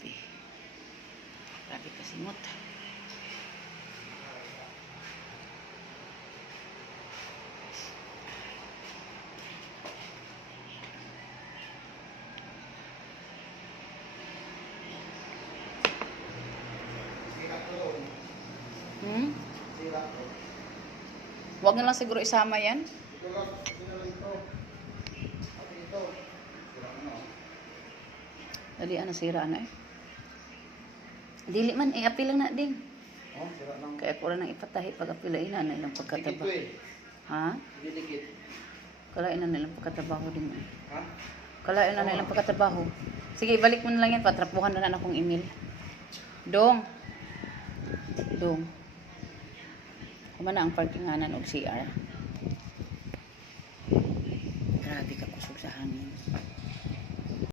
Grabe. Grabe kasimot. Huwag na lang siguro isama yan. Dali, sira na eh. Dili man, apil lang na din. Kaya ko rin nang ipatahi pag apilain na nilang pagkataba. Ha? Kalain na nilang pagkatabaho din. Kalain na nilang pagkatabaho. Sige, balik mo na lang yan. Patrapuhan na akong email. Dong. Kumana ang parkinganan o CR. Grabe ka kusog sa hangin.